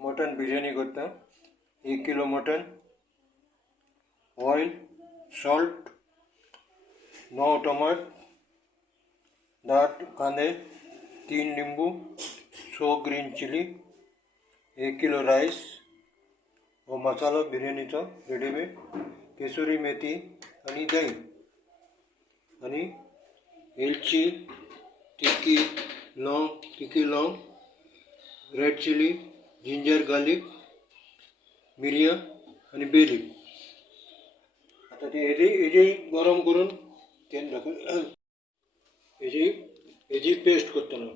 Mutton biryani करता. 1 kilo mutton, oil, salt, 9 टमाट, 10 कांदे, 3 लिंबू, 100 ग्रीन चिली, 1 किलो राईस व मसाला बिर्याणीचा रेडीमेड, केसुरी मेथी आणि दही आणि एलची, तिक्की लौंग, रेड चिली, जिंजर गार्लिक, मिरिया आणि बेली. आता ते हेजी गरम करून तेल टाकून हेजी पेस्ट करतलो.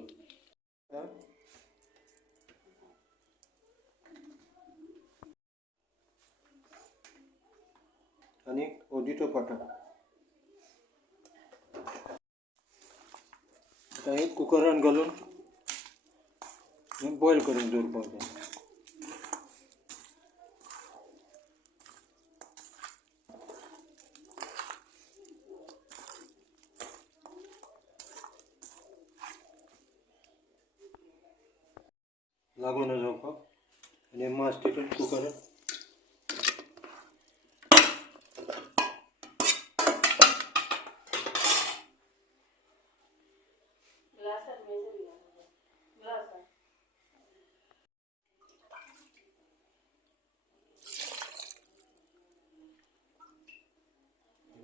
आणि ओदीचो पाटा. आता हे कुकरान घालून बॉईल करून दवरपाक. लागून जावपाक आणि मास तितून कुकरान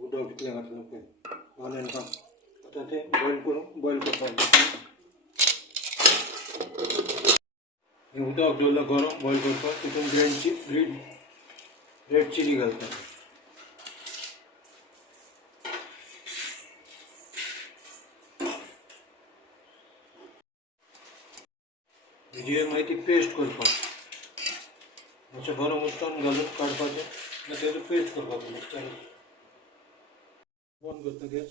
उदक कितलें घातलें पळय घालून आता ते बॉईल करपाक. हे उदक दवरला गरम बॉईल करपाक. तितून रेड चिली घालता. हेजी मागीर ती पेस्ट करपाक. मातशें गरम उदकान घालून काडपाचें आनी तेजो पेस्ट करपाक. बंद करता गॅस.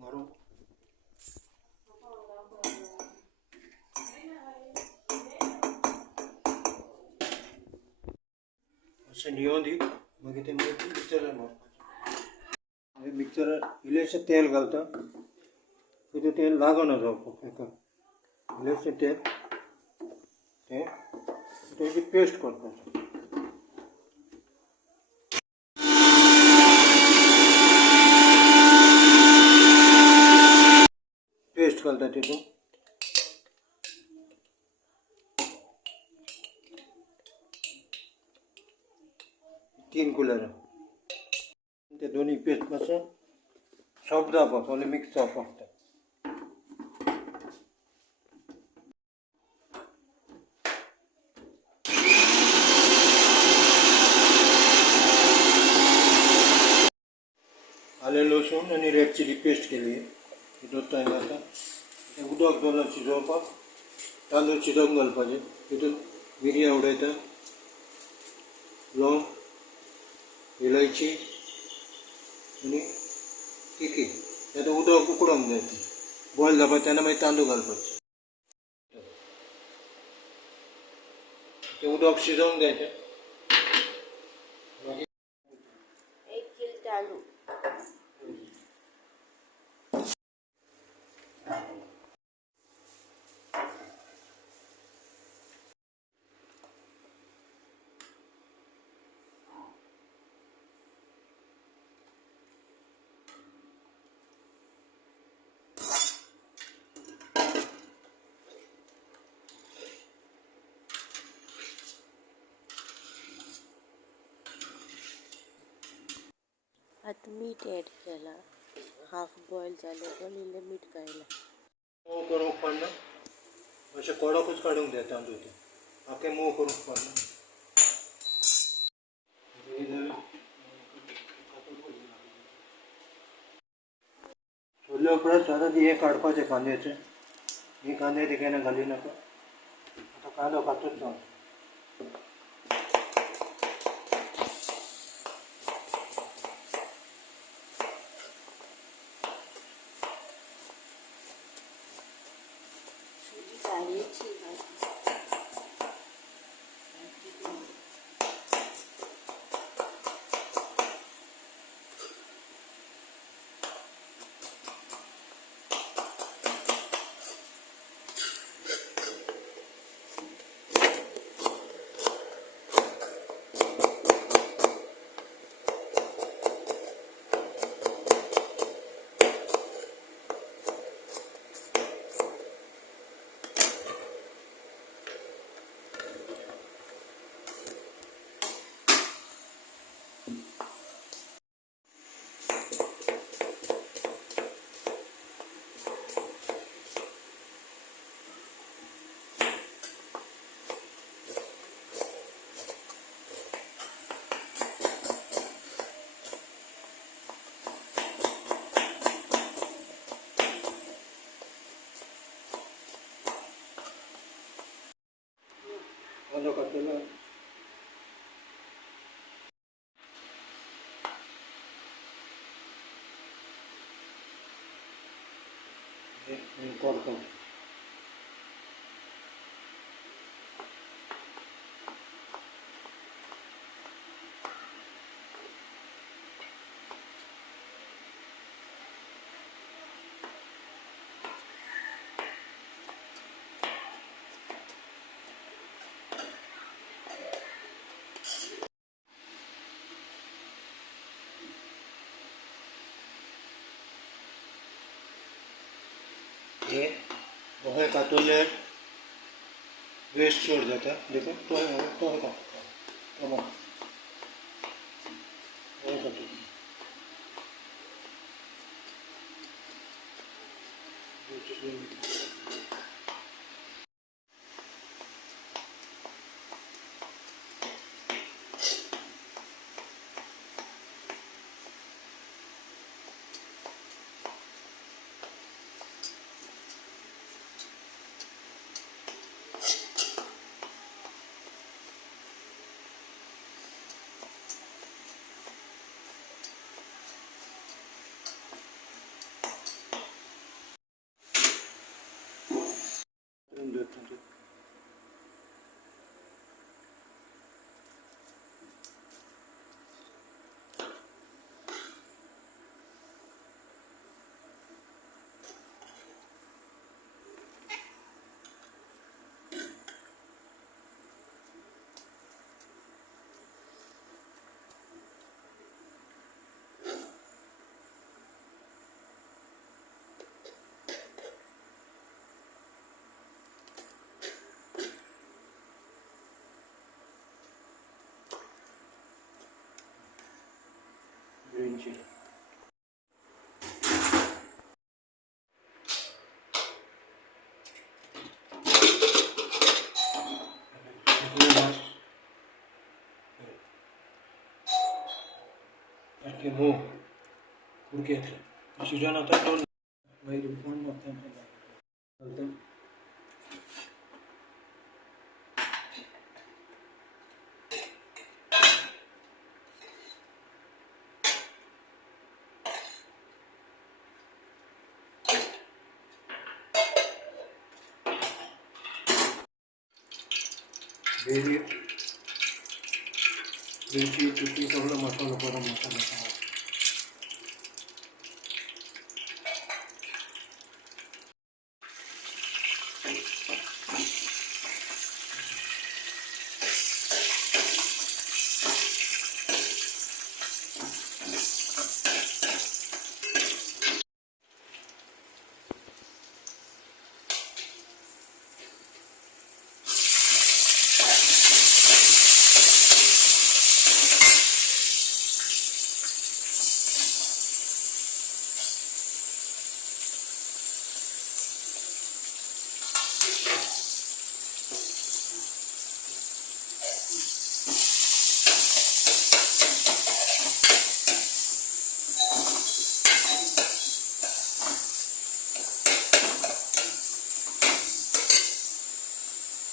गरम अशें निवोन दी. मागीर ते मिक्सरान मारपाचें. मिक्सरान इल्लेशें तेल घालता. तितून तेल लागना जावपाक. हेका इल्लेशें तेल तेजी पेस्ट करपाचें. पेस्ट घालता तितून. तीन कुलेर ते दोन्ही पेस्ट मातसो सॉफ्ट जावपाक, सगळें मिक्स जावपाक. आले लसूण आणि रेड चिली पेस्ट केली. दवरता घालता. ते उदक दवरला शिजोवपाक. तांदूळ शिजोवंक घालपाचे. तितून मिरयां उडयता, लवंग, इलायची आणि तिकी. तें उदक उकडोंक जाय. बॉयल जावपा तेन्ना मागीर तांदूळ घालपाचे. ते उदक शिजोवंक जाय. तें मागीर 1 किलो तांदूळ. आता मीठ ॲड केला. हाफ बॉईल जाले पण इल्लें मीठ घायला. मोव करूंक पडना. अशें कडकूच काडूंक जाय तांदूळ. ते आख्खे मोव करूंक पडना. सोडले उपरांत आता हे काडपाचें कांद्याचें. हे कांदे तेका घाली नाका. आता कांदो कातूच ना. मी करतो. हे पोहे कातुले वेस्ट छोड़ जाता है. देखो तो है का कम पोहे काटू ग्रीन चिली. यातले मूग कुडक्यातले शिजन आता दोन वैर फोन घालता. बेरी मिरची तिखी सगळं मसाला गरम मसाला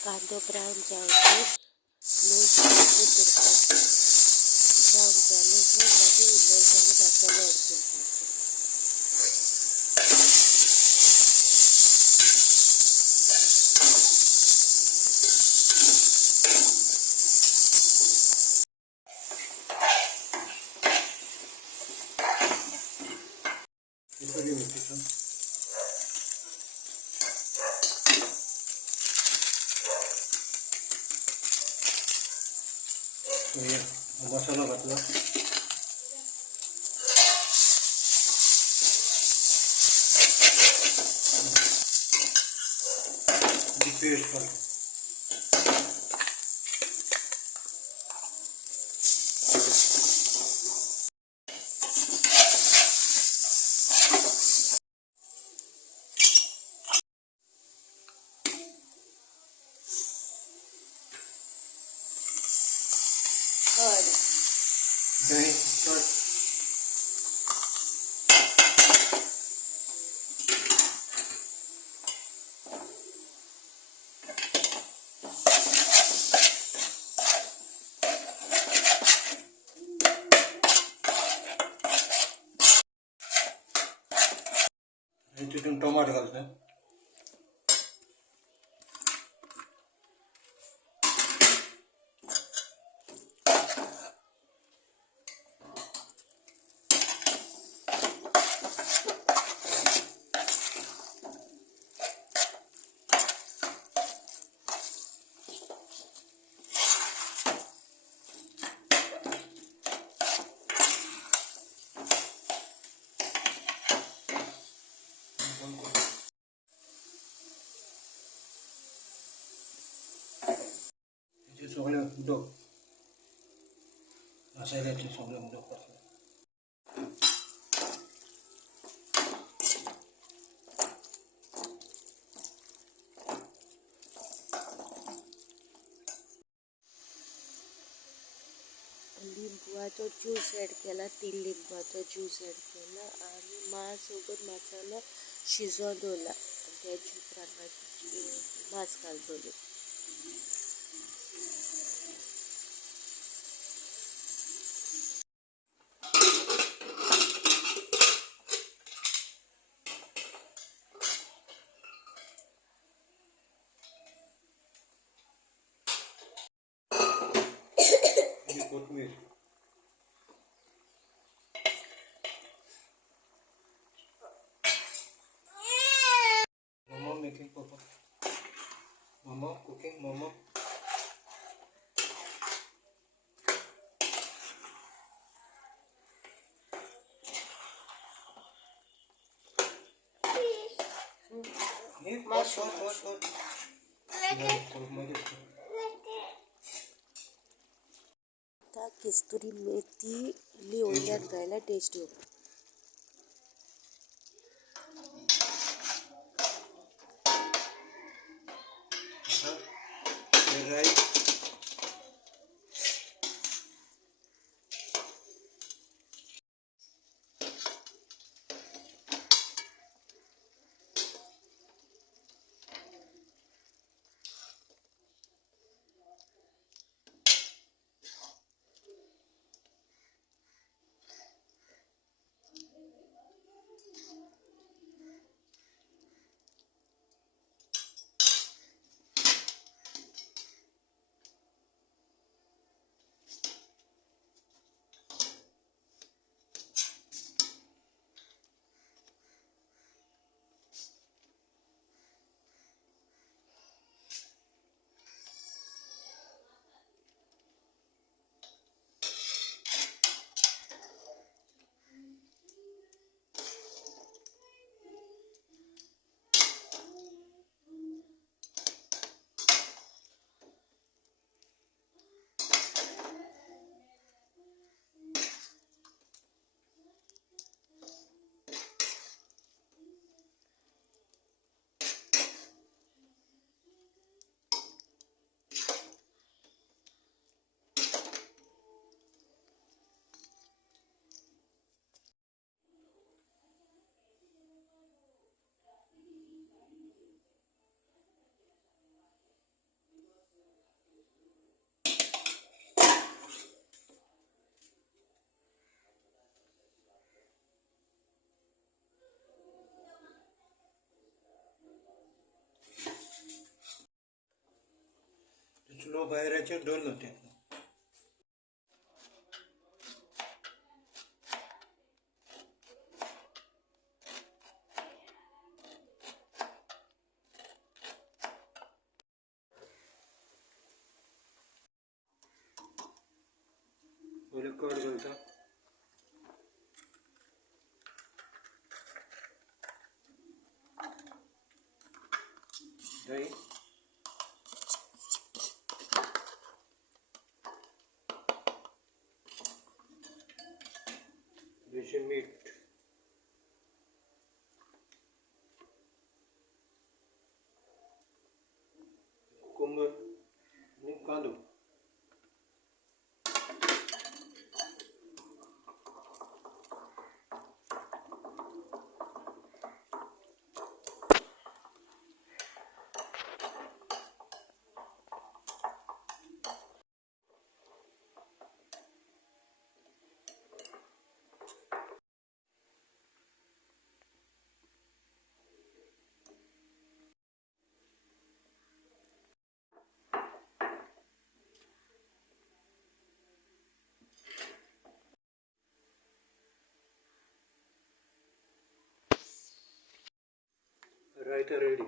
कांदो ब्राऊन जावचे लो उतरपाचे ब्राऊन जाले तो लगे उलट मसाला ऐड करपाचे. मसाला घातला. पेस्ट करा. दही कट. आणि तिथून टोमॅटो घालतो. ते सगळे उदक मसाल्याचे सगळे उदक घातले. लिंबूचा ज्यूस ॲड केला, 3 लिंबाचा ज्यूस ॲड केला आणि माझ्यासोबत मसाला शिजवून ठेवला. त्याची प्रमाणाची मांस घालतले. कोथमीर मम्मा मेकिंग पप्पा मम्मा कुकिंग मम्मा आता कस्तुरी मेथी लिओल्यात गायला टेस्ट येऊ. राईस स्लो बाहेरचे दोन होते. पहिले कट घालता दही जसे मीठ कोंबड आणि कांदो रायता रेडी.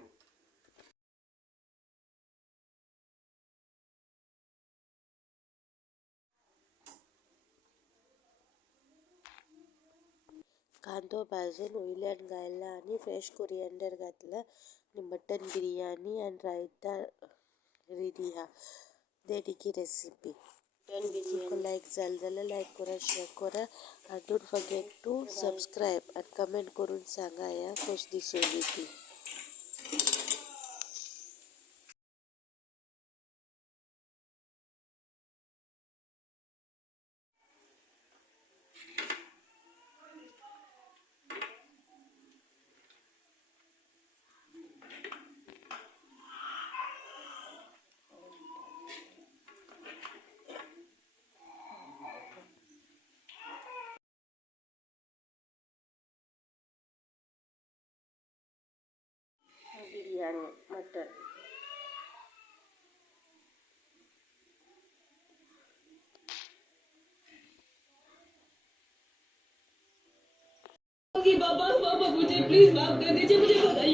कांदो भाजून वयल्यान घातला आणि फ्रेश कोरिएंडर घातला आणि मटन बिर्याणी आणि रायता रेडी हा. देडीकी रेसिपी. लाईक झालं जाल्यार लाईक करा, शेअर करा and don't forget to subscribe and comment करून सांगा या कशी दिसली ती. बिर्याणी मटन. कि बाबा बाबा मुझे प्लीज माफ कर दीजिए, मुझे बताइए